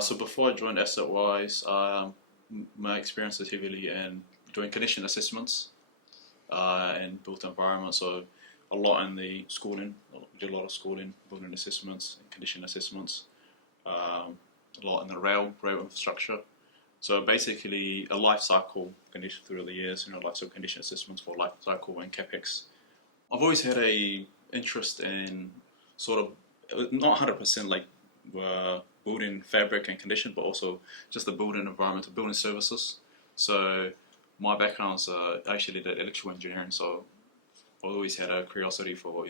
So before I joined AssetWize, my experience is heavily in doing condition assessments in built environments. So a lot in the schooling, did a lot of schooling, building assessments, and condition assessments. A lot in the rail infrastructure. So basically a life cycle condition through the years, life cycle condition assessments for life cycle and CapEx. I've always had a interest in sort of, not 100% like building fabric and condition, but also just the building environment, building services. So my background is actually did electrical engineering, so I always had a curiosity for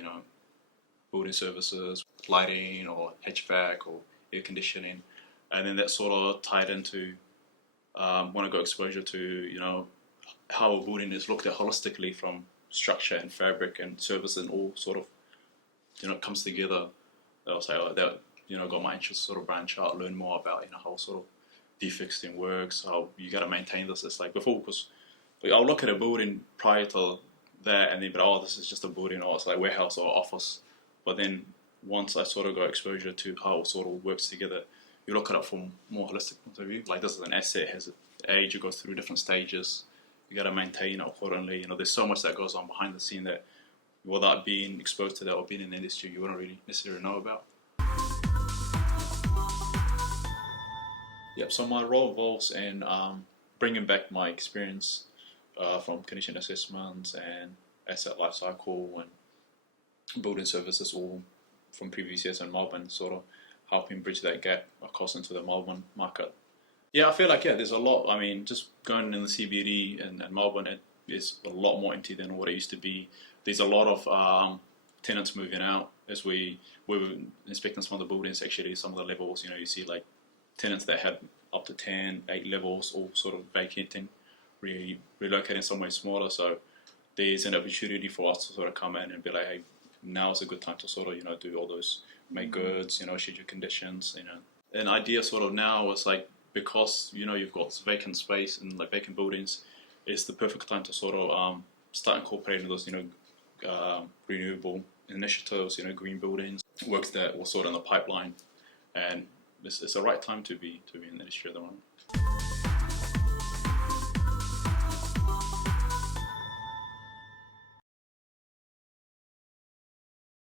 building services, lighting or HVAC or air conditioning, and then that sort of tied into when I got exposure to how a building is looked at holistically from structure and fabric and service and all sort of comes together. I was like, that got my interest sort of branch out, learn more about how sort of defects thing works, how you got to maintain this. It's like before, because I'll look at a building prior to that and then, but this is just a building, or it's like warehouse or office. But then once I sort of got exposure to how it sort of works together, you look at it from more holistic point of view. Like this is an asset, has an age, it goes through different stages. You got to maintain it accordingly. There's so much that goes on behind the scene that without being exposed to that or being in the industry, you wouldn't really necessarily know about. Yep. So my role involves in bringing back my experience from condition assessments and asset lifecycle and building services, all from previous years in Melbourne, sort of helping bridge that gap across into the Melbourne market. Yeah, I feel like there's a lot. I mean, just going in the CBD and Melbourne, it is a lot more empty than what it used to be. There's a lot of tenants moving out. As we were inspecting some of the buildings, actually, some of the levels, you see like tenants that had up to 10, 8 levels, all sort of vacating, relocating somewhere smaller. So there's an opportunity for us to sort of come in and be like, hey, now's a good time to sort of do all those make goods, schedule conditions. An idea sort of now is like, because you've got vacant space and like vacant buildings, it's the perfect time to sort of start incorporating those renewable initiatives, green buildings, works that were sort of in the pipeline, and it's the right time to be in the industry at the moment.